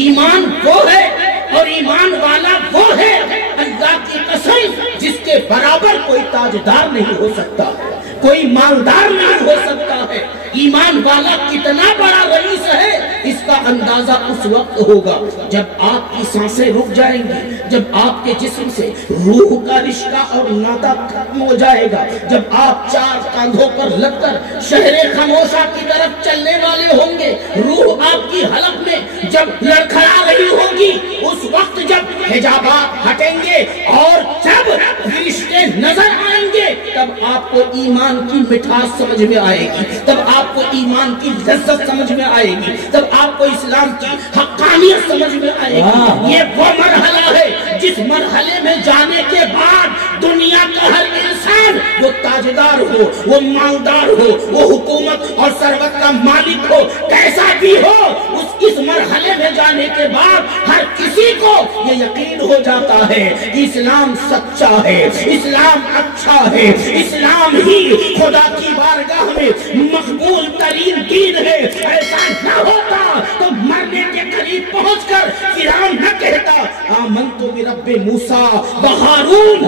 ایمان وہ ہے اور ایمان والا وہ ہے اللہ کی قسم جس کے برابر کوئی تاجدار نہیں ہو سکتا، کوئی مالدار نہیں ہو سکتا ہے۔ ایمان والا کتنا بڑا رئیس ہے اس کا اندازہ اس وقت ہوگا جب آپ کی سانسیں رک جائیں گی، جب آپ کے جسم سے روح کا رشتہ اور ناطہ ختم ہو جائے گا، جب آپ چار کاندھوں پر لگ کر شہر خاموشہ کی طرف چلنے والے ہوں گے، روح آپ کی حلق میں جب لڑکھڑا رہی ہوگی، اس وقت جب حجابات ہٹیں گے اور جب فرشتے نظر آئیں گے، تب آپ کو ایمان کی مٹھاس سمجھ میں آئے گی، تب آپ کو ایمان کی لذت سمجھ میں آئے گی، تب آپ کو اسلام کی حقانیت سمجھ میں آئے گی۔ یہ وہ مرحلہ ہے جس مرحلے میں جانے کے بعد دنیا کا ہر انسان، وہ تاجدار ہو، وہ مالدار ہو، وہ حکومت اور ثروت کا مالک ہو، کیسا بھی ہو، اس مرحلے میں جانے کے بعد ہر کسی کو یہ یقین ہو جاتا ہے کہ اسلام سچا ہے، اسلام اچھا ہے، اسلام ہی خدا کی بارگاہ میں مقبول ترین دین ہے۔ ایسا نہ ہوتا تو مرنے کے قریب پہنچ کر فرعون نہ کہتا آمنت برب موسیٰ وہارون،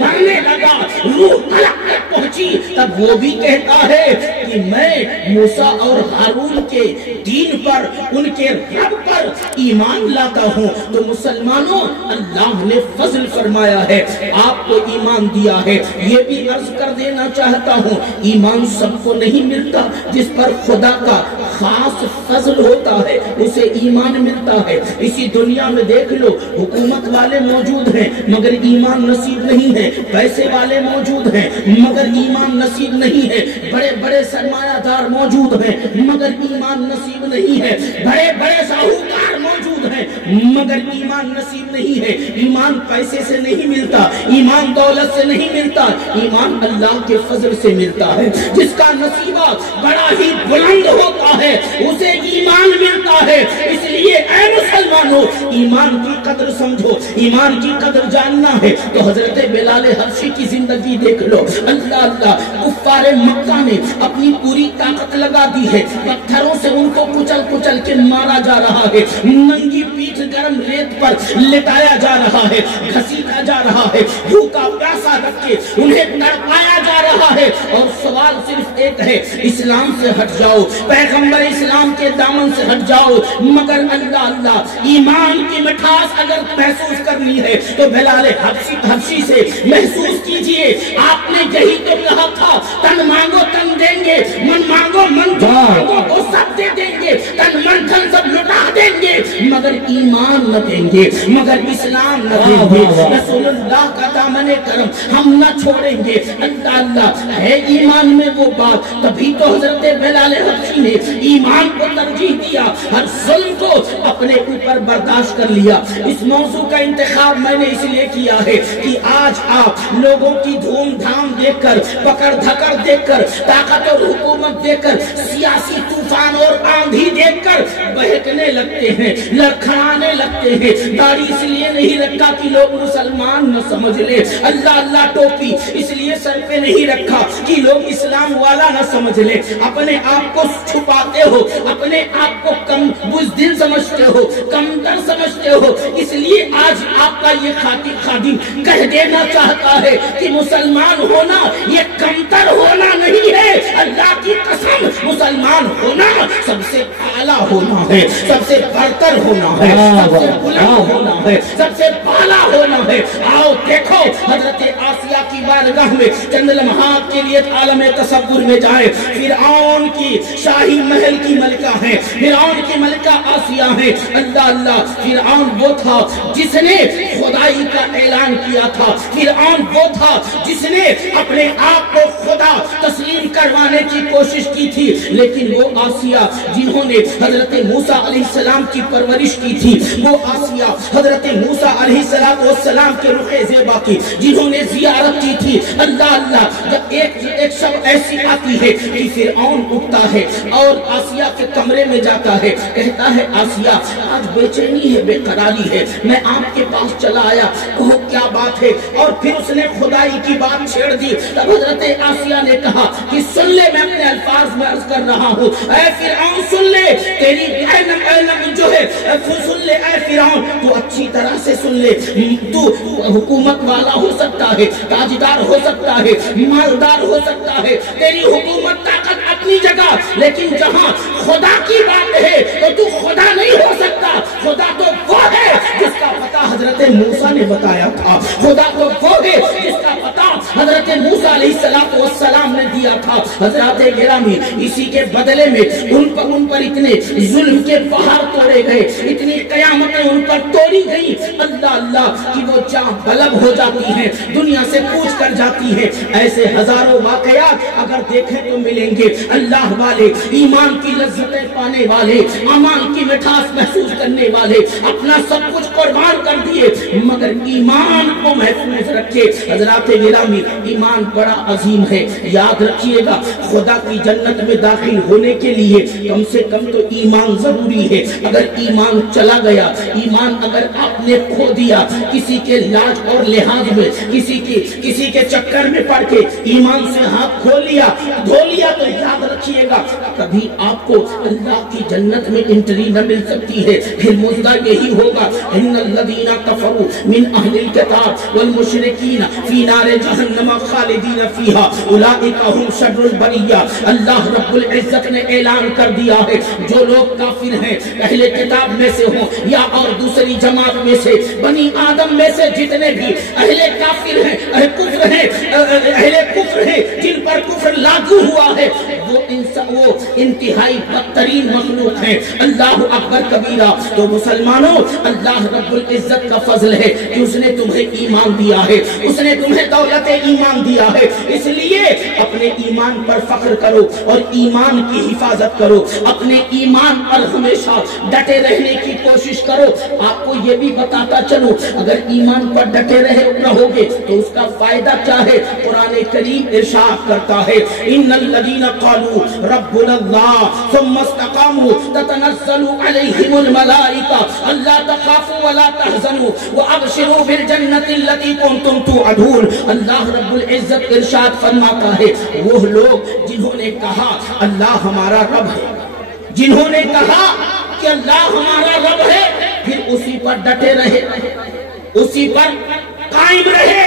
مرنے لگا، روح قلب تک پہنچی، تب وہ بھی کہتا ہے کہ میں موسیٰ اور ہارون کے دین پر، ان کے رب پر ایمان لاتا ہوں۔ تو مسلمانوں، اللہ نے فضل فرمایا ہے، آپ کو ایمان دیا ہے۔ یہ بھی عرض کر دینا چاہتا ہوں، ایمان سب کو نہیں ملتا، جس پر خدا کا خاص فضل ہوتا ہے اسے ایمان ملتا ہے۔ اسی دنیا میں دیکھ لو، حکومت والے موجود ہیں مگر ایمان نصیب نہیں ہے، پیسے والے موجود ہیں مگر ایمان نصیب نہیں ہے، بڑے بڑے سرمایہ دار موجود ہیں مگر ایمان نصیب نہیں ہے، بڑے بڑے ساہوکار موجود ہیں مگر ایمان نصیب نہیں ہے۔ ایمان پیسے سے نہیں ملتا، ایمان دولت سے نہیں ملتا، ایمان اللہ کے فضل سے ملتا ہے۔ جس کا نصیبہ بڑا ہی بلند ہوتا ہے اسے ایمان ملتا ہے۔ اس لیے اے مسلمانوں، ایمان کی قدر سمجھو، ایمان کی قدر جاننا ہے تو حضرت بلال حبشی کی زندگی دیکھ لو۔ اللہ اللہ، کفار مکہ نے اپنی پوری طاقت لگا دی ہے، پتھروں سے ان کو کچل کچل کے مارا جا رہا ہے، ننگی پیٹھ گرم ریت پر لٹایا جا رہا ہے، گھسیٹا جا رہا ہے، بھوکا پیاسا رکھ کے انہیں تڑپایا جا رہا ہے، اور سوال صرف ایک ہے، اسلام سے ہٹ جاؤ، پیغمبر اسلام کے دامن سے ہٹ جاؤ۔ مگر اللہ اللہ، ایمان کی مٹھاس اگر محسوس کرنی ہے تو بلال حبشی سے محسوس کیجئے۔ آپ نے یہی تو کہا تھا، تن مانگو تن دیں گے، من مانگو من مانگو وہ سب دے دیں گے، تن من دھن سب لٹا دیں گے، مگر ایمان نہ دیں گے، مگر اسلام نہ دیں گے۔ رسول اللہ کا دامن کرم ہم نہ چھوڑیں گے۔ اللہ اللہ، ہے ایمان میں وہ بات، تبھی تو حضرت بلال حبشی نے ایمان کو ترجیح دیا، ہر ظلم کو اپنے اوپر برداشت کر لیا۔ اس موضوع کا انتخاب میں نے اس لیے کیا ہے کہ آج آپ لوگوں کی دھوم دھام دیکھ کر، پکڑ دھکڑ دیکھ کر، طاقت اور حکومت دیکھ کر، سیاسی طوفان اور آندھی دیکھ کر بہکنے لگتے ہیں، لڑکھڑانے لگتے ہیں۔ داڑھی اس لیے نہیں رکھا کہ لوگ مسلمان نہ سمجھ لے، اللہ اللہ ٹوپی اس لیے سر پہ نہیں رکھا کہ لوگ اسلام والا نہ سمجھ لے، اپنے آپ کو چھپاتے ہو، اپنے آپ کو کم بزدل سمجھتے ہو، کمتر سمجھتے ہو، اس لیے آج آپ کا یہ خادم کہہ دینا چاہتا ہے کہ مسلمان ہونا یہ کمتر ہونا نہیں ہے، اللہ کی قسم مسلمان ہونا سب سے اعلیٰ ہونا ہے، سب سے برتر ہونا ہے، سب سے بلند ہونا ہے، سب سے بالا ہونا ہے۔ آؤ دیکھو، حضرت آسیہ کی بارگاہ میں چند لمحات کے لیے عالم تصور میں جائیں۔ فرعون کی شاہی محل کی ملکہ ہے، فرعون کی ملکہ آسیہ ہے۔ اللہ اللہ، فرعون وہ تھا جس نے خدائی کا اعلان کیا تھا، فرعون وہ تھا جس نے اپنے آپ کو خدا تسلیم کروانے کی کوشش کی تھی، لیکن وہ آسیہ جنہوں نے حضرت موسیٰ علیہ السلام کی پرورش کی تھی، وہ آسیہ حضرت موسیٰ علیہ السلام کے رخ زیبا کی جنہوں نے زیارت کی تھی۔ اللہ اللہ، جب ایک شب ایسی آتی ہے کہ فرعون اٹھتا ہے اور آسیہ کے کمرے میں جاتا ہے، کہتا ہے آسیہ آج بے چینی ہے، بے قراری ہے، میں آپ کے پاس چلا آیا، کہو کیا بات ہے؟ اور پھر اس نے خدائی کی بات چھیڑ دی۔ تب حضرت آسیہ نے کہا کہ سن لے، میں اپنے الفاظ میں عرض کر رہا ہوں، اے فرعون سن لے، تیری جو ہے سن لے اے فرعون، تو اچھی طرح سے سن لے، تو حکومت والا ہو سکتا ہے، تاجدار ہو سکتا ہے، مالدار ہو سکتا ہے، تیری حکومت طاقت اپنی جگہ، لیکن جہاں خدا کی بات ہے تو خدا نہیں ہو سکتا۔ خدا تو وہ ہے جس کا پتہ حضرت موسیٰ نے بتایا تھا، خدا تو وہ ہے جس کا پتہ حضرت موسیٰ علیہ السلام نے دیا تھا۔ حضرات گرامی، اسی کے بدلے میں ان پر اتنے ظلم کے پہاڑ توڑے گئے، اتنی قیامتیں ان پر توڑی گئی، اللہ اللہ کی وہ جان طلب ہو جاتی ہیں، دنیا سے پوچھ کر جاتی ہیں۔ ایسے ہزاروں واقعات اگر دیکھیں تو ملیں گے۔ اللہ والے، ایمان کی لذتیں پانے والے، امان کی مٹھاس محسوس کرنے والے، اپنا سب کچھ قربان کر دیے مگر ایمان کو محفوظ رکھے۔ حضرات گرامی، ایمان بڑا عظیم ہے، یاد رکھیے گا، خدا کی جنت میں داخل ہونے کے لیے کم سے کم تو ایمان ضروری ہے۔ اگر ایمان چلا گیا، ایمان اگر آپ نے کھو دیا، کسی کے لاج اور لحاظ میں، کسی کے چکر میں پڑ کے ایمان سے ہاتھ دھو لیا تو یاد رکھیے گا کبھی آپ کو اللہ کی جنت میں انٹری نہ مل سکتی ہے۔ پھر مزدہ یہی ہوگا، ان الذین کفروا من اہل الکتاب والمشرکین فی نار جہنم خالدین فیہا اولئک ھم شر البریہ۔ اللہ رب العزت نے اعلان کر دیا ہے، جو لوگ کافر ہیں، اہل کتاب میں سے ہوں یا اور دوسری جماعت میں سے، بنی آدم میں سے جتنے بھی اہل کافر ہیں، اہل کفر ہیں، جن پر کفر لاگو ہوا ہے، وہ انتہائی بدترین مخلوق ہیں۔ اللہ اکبر کبیرہ۔ تو مسلمانوں، اللہ رب العزت کا فضل ہے کہ اس نے تمہیں ایمان دیا ہے، اس نے تمہیں دولت ایمان دیا ہے، اس لیے اپنے ایمان پر فخر کرو اور ایمان کی حفاظت کرو، اپنے ایمان پر ہمیشہ ڈٹے رہنے کی کوشش کرو۔ آپ کو یہ بھی بتاتا چلو، اگر ایمان پر ڈٹے رہو گے تو اس کا فائدہ کیا ہے؟ قرآن کریم ارشاد کرتا ہے، ان الذین قالوا ربنا اللہ ثم استقاموا تتنزل علیہم الملائکہ الا تخافوا ولا تحزنوا وابشروا بالجنۃ التي کنتم توعدون۔ اللہ رب العزت ارشاد فرماتا ہے، وہ لوگ جنہوں نے کہا اللہ ہمارا رب ہے، جنہوں نے کہا کہ اللہ ہمارا رب ہے، پھر اسی پر ڈٹے رہے، اسی پر قائم رہے،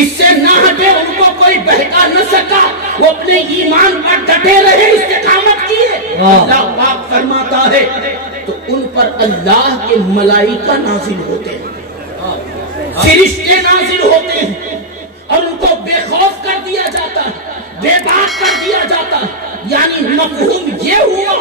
اس سے نہ ہٹے، ان کو کوئی بہکا نہ سکا، وہ اپنے ایمان پر ڈٹے رہے، استقامت کیے۔ اللہ پاک فرماتا ہے تو ان پر اللہ کے ملائکہ نازل ہوتے ہیں، فرشتے نازل ہوتے ہیں، اور ان کو بے خوف کر دیا جاتا ہے، بے باک کر دیا جاتا ہے۔ یعنی مفہوم یہ ہوا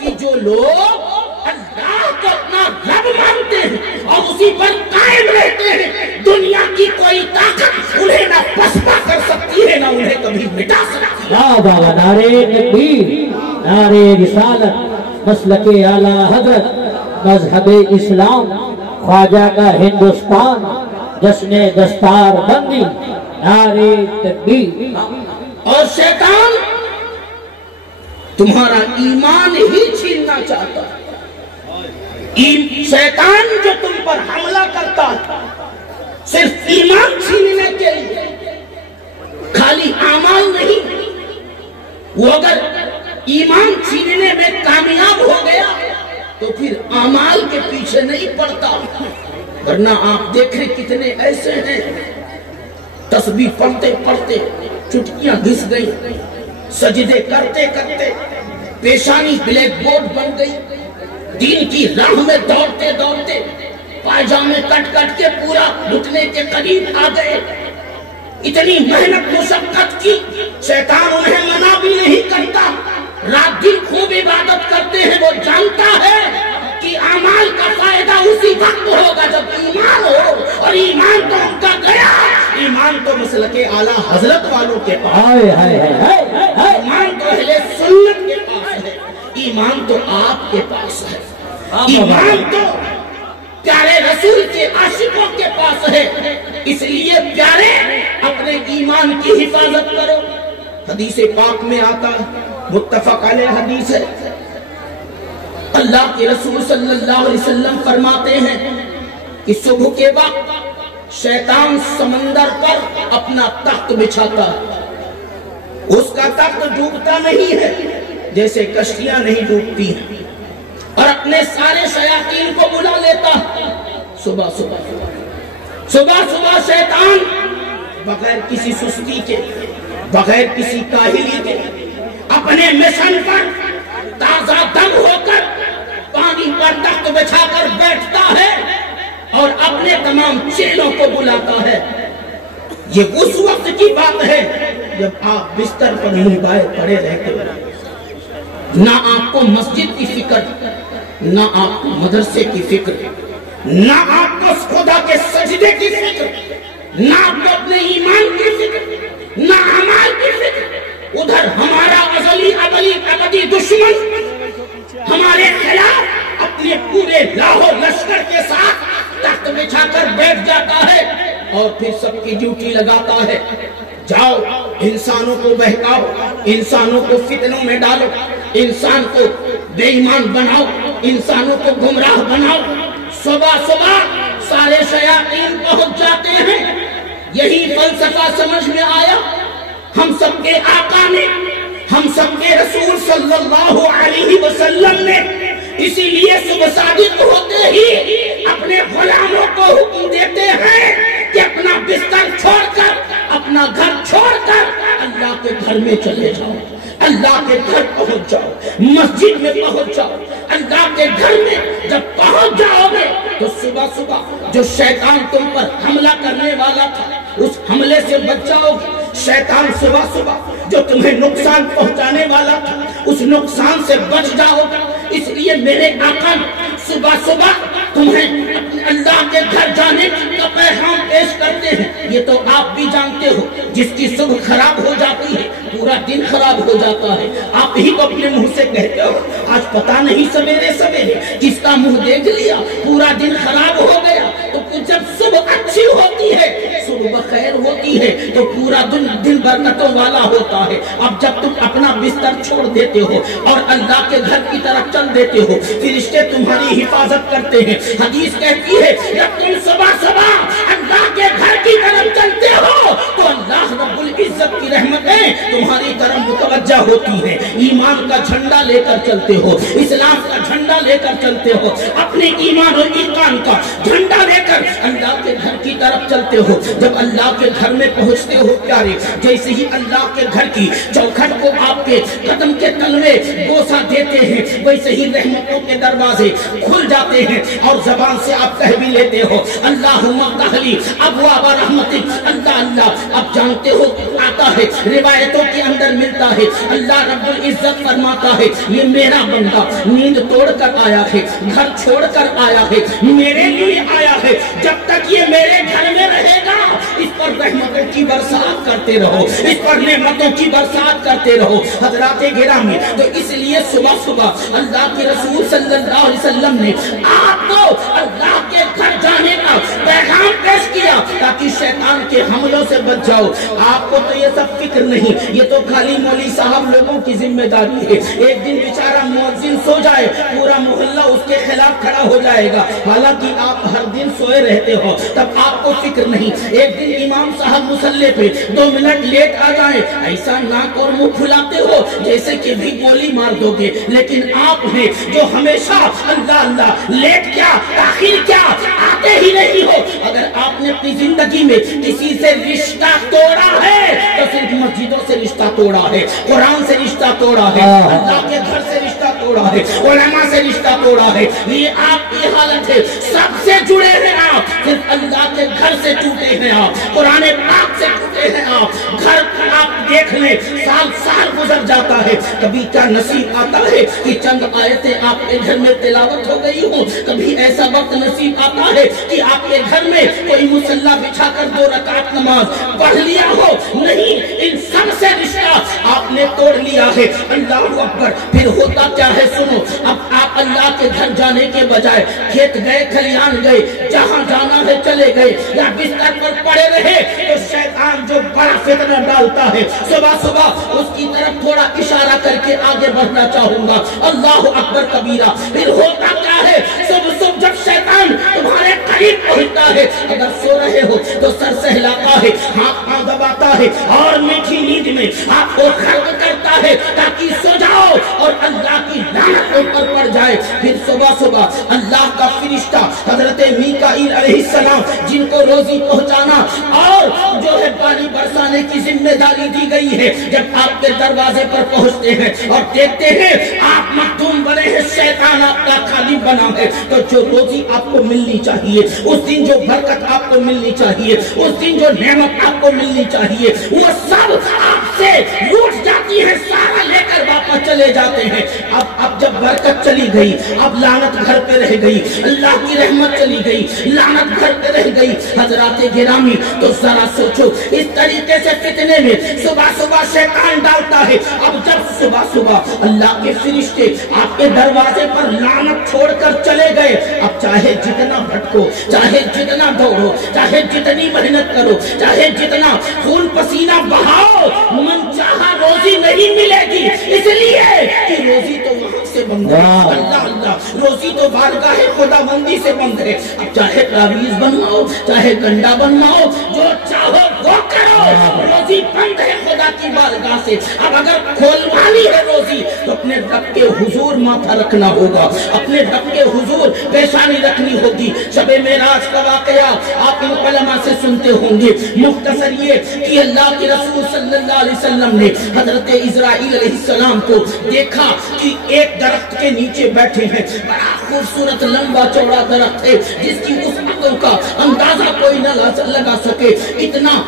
کہ جو لوگ اللہ کو اپنا رب مانتے ہیں اور اسی پر قائم رہتے ہیں، دنیا کی کوئی طاقت انہیں نہ پسپا کر سکتی ہے، نہ انہیں کبھی مٹا سکتی ہے۔ نعرے تکبیر، نعرے رسالت، مسلک اعلی حضرت، مذہب اسلام، خواجہ کا ہندوستان، جشن دستار بندی، نعرے تکبیر۔ اور شیطان تمہارا ایمان ہی چھیننا چاہتا ہے۔ شیطان جو تم پر حملہ کرتا ہے صرف ایمان چھیننے کے لیے، خالی اعمال نہیں، وہ اگر ایمان چھیننے میں کامیاب ہو گیا تو پھر اعمال کے پیچھے نہیں پڑتا، ورنہ آپ دیکھیں کتنے ایسے ہیں تسبیح پڑھتے پڑھتے چٹکیاں گھس گئی، سجدے کرتے کرتے پیشانی بلیک بورڈ بن گئی، دین کی راہ میں دوڑتے دوڑتے پائجامے کٹ کٹ کے پورا گھٹنے کے قریب آ گئے، اتنی محنت مشقت کی، شیطان انہیں منع بھی نہیں کرتا، رات دن خوب عبادت کرتے ہیں، وہ جانتا ہے کہ اعمال کا فائدہ اسی وقت ہوگا جب ایمان ہو، اور ایمان تو ان کا گیا، ایمان تو مسلک اعلی حضرت والوں کے پاس، ایمان تو اہل سنت کے پاس ہے، ایمان تو آپ کے پاس ہے، ایمان تو پیارے رسول کے عاشقوں کے پاس ہے۔ اس لیے پیارے اپنے ایمان کی حفاظت کرو۔ حدیث پاک میں آتا، متفق علیہ حدیث ہے، اللہ کے رسول صلی اللہ علیہ وسلم فرماتے ہیں کہ صبح کے وقت شیطان سمندر پر اپنا تخت بچھاتا ہے، اس کا تخت ڈوبتا نہیں ہے، جیسے کشتیاں نہیں ڈوبتی ہیں، اور اپنے سارے شیاطین کو بلا لیتا ہے۔ صبح صبح شیطان بغیر کسی سستی کے، بغیر کسی کاہلی کے اپنے مشن پر تازہ دم ہو کر پانی پر تخت بچھا کر بیٹھتا ہے اور اپنے تمام چیلوں کو بلاتا ہے۔ یہ اس وقت کی بات ہے جب آپ بستر پر منہ بائے پڑے رہتے ہو، نہ آپ کو مسجد کی فکر، نہ آپ کو مدرسے کی فکر، نہ آپ کو خدا کے سجدے کی فکر، نہ آپ کو اپنے ایمان کی فکر، نہ اعمال کی فکر۔ ادھر ہمارا ازلی ابدی دشمن ہمارے خلاف اپنے پورے لاہو لشکر کے ساتھ تخت بچھا کر بیٹھ جاتا ہے اور پھر سب کی ڈیوٹی لگاتا ہے، جاؤ انسانوں کو بہکاؤ، انسانوں کو فتنوں میں ڈالو، انسان کو بے ایمان بناؤ، انسانوں کو گمراہ بناؤ۔ صبح سارے شیاطین پہنچ جاتے ہیں۔ یہی فلسفہ سمجھ میں آیا ہم سب کے آقا نے، ہم سب کے رسول صلی اللہ علیہ وسلم نے۔ اسی لیے صبح صادق ہوتے ہی اپنے غلاموں کو حکم دیتے ہیں کہ اپنا بستر چھوڑ کر، اپنا گھر چھوڑ کر اللہ کے گھر میں چلے جاؤ، اللہ کے گھر پہنچ جاؤ، مسجد میں پہنچ جاؤ۔ اللہ کے گھر میں جب پہنچ جاؤ گے تو صبح جو شیطان تم پر حملہ کرنے والا تھا اس حملے سے بچ جاؤ گے۔ شیطان صبح جو تمہیں نقصان پہنچانے والا تھا اس نقصان سے بچ جاؤ گے۔ اس لیے میرے آقا صبح تمہیں اللہ کے گھر جانے کا پیغام پیش کرتے ہیں۔ یہ تو آپ بھی جانتے ہو، جس کی صبح خراب ہو جاتی ہے پورا دن خراب ہو جاتا ہے۔ آپ ہی کو اپنے منہ سے کہتے ہو آج پتہ نہیں سویرے کس کا منہ دیکھ لیا پورا دن خراب ہو گیا۔ تو جب صبح اچھی ہوتی ہے، صبح خیر ہوتی ہے تو پورا دن برکتوں والا ہوتا ہے۔ اب جب تم اپنا بستر چھوڑ دیتے ہو اور اللہ کے گھر کی طرف چل دیتے ہو، فرشتے تمہاری حفاظت کرتے ہیں۔ حدیث کہتی ہے جب تم صبح اللہ کے گھر کی طرف چلتے ہو تو اللہ رب العزت کی رحمتیں تمہاری طرف متوجہ ہوتی ہیں۔ ایمان کا جھنڈا لے کر چلتے ہو، اسلام کا جھنڈا لے کر چلتے ہو، اپنے ایمان اور ایمان کا جھنڈا لے کر اللہ کے گھر کی طرف چلتے ہو۔ جب اللہ کے گھر میں پہنچتے ہو پیارے، جیسے ہی اللہ کے گھر کی چوکھٹ کو آپ کے قدم کے تلوے بوسہ دیتے ہیں، ویسے ہی رحمتوں کے دروازے کھل جاتے ہیں اور زبان سے آپ کہہ بھی لیتے ہو اللہم افتح لی ابواب رحمتک۔ اللہ اب جانتے ہو آتا ہے، روایتوں کے اندر ملتا ہے، اللہ رب العزت فرماتا ہے یہ میرا بندہ نیند توڑ کر آیا ہے، گھر چھوڑ کر آیا ہے، میرے لیے آیا ہے، جب تک یہ میرے گھر میں رہے گا اس پر رحمتوں کی برسات کرتے رہو، اس پر نعمتوں کی برسات کرتے رہو۔ حضرات گرامی، تو اس لیے صبح اللہ کے رسول صلی اللہ علیہ وسلم نے آپ کو اللہ کے گھر جانے کا پیغام پیش کیا تاکہ شیطان کے حملوں سے بچ جاؤ۔ آپ کو تو یہ سب فکر نہیں، یہ تو خالی مولوی صاحب لوگوں کی ذمہ داری ہے۔ ایک دن بیچارہ مؤذن سو جائے پورا محلہ اس کے خلاف کھڑا ہو جائے گا، حالانکہ آپ ہر دن سوئے رہتے ہو، تب آپ کو فکر نہیں۔ ایک دن امام صاحب مصلی پہ 2 منٹ لیٹ آ جائیں، ایسا ناک اور منہ پھلاتے ہو جیسے کہ بھی گولی مار دو گے، لیکن آپ نے جو ہمیشہ اللہ لیٹ کیا تاخیر کیا آتے ہی نہیں ہو۔ اگر آپ نے اپنی زندگی میں کسی سے رشتہ توڑا ہے تو صرف مسجدوں سے رشتہ توڑا ہے، قرآن سے رشتہ توڑا ہے، اللہ کے گھر سے رشتہ توڑا ہے، علماء سے رشتہ توڑا ہے۔ یہ آپ کی حالت ہے، سب سے جڑے ہیں آپ، صرف اللہ کے گھر سے ٹوٹے ہیں آپ، قرآن پاک سے ٹوٹے ہیں آپ۔ گھر آپ دیکھ لیں سال گزر جاتا ہے، کبھی کیا نصیب آتا ہے کہ چند آیتیں آپ کے گھر میں تلاوت ہو گئی ہوں، کبھی ایسا وقت نصیب آتا ہے کہ آپ کے گھر میں کوئی مصلی بچھا کر 2 رکعت نماز پڑھ لیا ہو۔ نہیں، ان سب سے رشتہ آپ نے توڑ لیا ہے۔ اللہ اکبر۔ پھر ہوتا کیا ہے سنو، اب آپ اللہ کے گھر جانے کے بجائے کھیت گئے، کھلیان گئے، جہاں جانا ہے چلے گئے، یا بستر پر پڑے رہے تو شیطان جو بڑا فتنہ ڈالتا ہے صبح اس کی طرف تھوڑا اشارہ کر کے آگے بڑھنا چاہوں گا۔ اللہ اکبر کبیرہ۔ پھر ہوتا کیا ہے، صبح جب شیطان تمہارے قریب پہنچتا ہے، اگر سو رہے ہو تو سر سہلاتا ہے، ہاتھ دباتا ہے اور میٹھی نیند میں آپ کو خلق کرتا ہے تاکہ سو جاؤ اور اللہ کی لعنت اوپر پڑ جائے۔ پھر صبح صبح اللہ کا فرشتہ حضرت میکائیل علیہ السلام جن کو روزی پہنچانا اور جو ہے پانی برسانے کی ذمہ داری دی گئی ہے، جب آپ کے دروازے پر پہنچتے ہیں اور دیکھتے ہیں آپ مخدوم بنے ہیں، شیطان آپ کا خادم بنا ہے، تو جو روزی آپ کو ملنی چاہیے، اس دن جو برکت آپ کو ملنی چاہیے، اس دن جو نعمت آپ کو ملنی چاہیے، وہ سب آپ سے لوٹ جاتی ہے، سارا لے کر واپس چلے جاتے ہیں۔ اب جب برکت چلی گئی، اب لعنت گھر پہ رہ گئی، اللہ کی رحمت چلی گئی، لعنت گھر پہ رہ گئی۔ حضرات گرامی، تو ذرا سوچو، اس طریقے سے فتنے میں صبح صبح شیطان ڈالتا ہے۔ اب جب صبح صبح اللہ کے فرشتے آپ کے دروازے پر لعنت چھوڑ کر چلے گئے، اب چاہے جتنا بھٹکو، چاہے جتنا دوڑو، چاہے جتنی محنت کرو، چاہے جتنا خون پسینہ بہاؤ، من چاہا روزی نہیں ملے گی، اس لیے کہ روزی تو وہاں سے بند ہے، اللہ اللہ، روزی تو بارگاہ خدا بندی سے بند ہے۔ اب چاہے تعویذ بنواؤ، چاہے گنڈا بنواؤ، جو چاہو وہ کرو، روزی بند ہے خدا کی بارگاہ سے۔ اب اگر کھولوانی ہے روزی تو اپنے رب کے حضور ماتھا رکھنا ہوگا، اپنے رب کے حضور پیشانی رکھنی ہوگی۔ شب معراج کا واقعہ آپ ان علماء سے سنتے ہوں گے، مختصر یہ کہ اللہ کے رسول صلی اللہ علیہ وسلم نے حضرت اسرائیل علیہ السلام کو دیکھا کہ ایک درخت کے نیچے بیٹھے ہیں، بڑا خوبصورت لمبا چوڑا درخت ہے جس کی وسعتوں کا اندازہ کوئی نہ لگا سکے، اتنا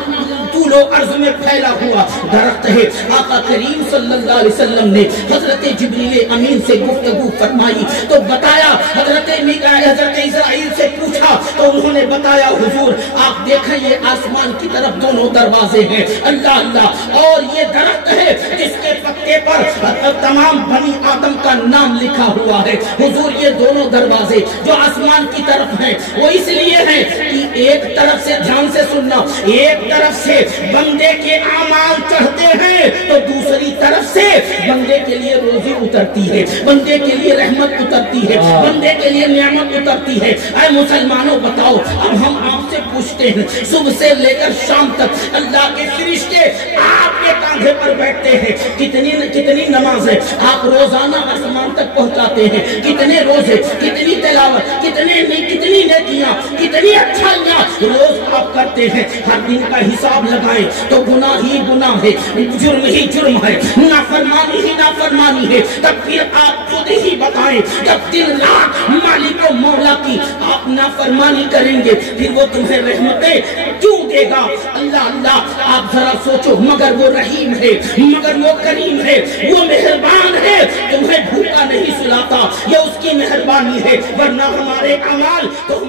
طول و عرض میں پھیلا ہوا درخت ہے۔ آقا کریم صلی اللہ علیہ وسلم نے حضرت جبریل امین سے گفتگو فرمائی تو بتایا، حضرت اسرائیل سے پوچھا تو انہوں نے بتایا، حضور آپ دیکھیں یہ آسمان کی طرف دونوں دروازے ہیں، اللہ اللہ، اور یہ درخت ہے جس کے پتے پر تمام بنی آدم کا نام لکھا ہوا ہے۔ حضور یہ دونوں دروازے جو آسمان کی طرف ہیں وہ اس لیے ہیں کہ ایک طرف سے، دھیان سے سننا، ایک طرف سے بندے کے اعمال چڑھتے ہیں تو دوسری طرف سے بندے کے لیے روزی اترتی ہے، بندے کے لیے رحمت اترتی ہے، بندے کے لیے نعمت اترتی ہے۔ اے مسلمانوں بتاؤ، اب ہم آپ سے پوچھتے ہیں، صبح سے لے کر شام تک اللہ کے فرشتے آپ کے کاندھے پر بیٹھتے ہیں، کتنی نمازیں آپ روزانہ آسمان تک پہنچاتے ہیں، کتنے روزے، کتنی تلاوت، کتنی نیکیاں، کتنی اچھائیاں روز آپ کرتے ہیں۔ ہر دن کا حساب لگائیں تو گناہ ہی گناہ ہے، جرم ہی جرم ہے، نافرمانی ہی نافرمانی ہے۔ تب پھر آپ خود ہی بتائیں، جب دن رات مالک و مولا کی آپ نافرمانی کریں گے پھر وہ تمہیں رحمتیں کیوں دے گا؟ اللہ اللہ، آپ ذرا سوچو، مگر وہ رحیم ہے، مگر وہ کریم ہے، وہ مہربان ہے، تمہیں بھوکا نہیں سلاتا، یہ اس کی مہربانی ہے، ورنہ ہمارے اعمال تو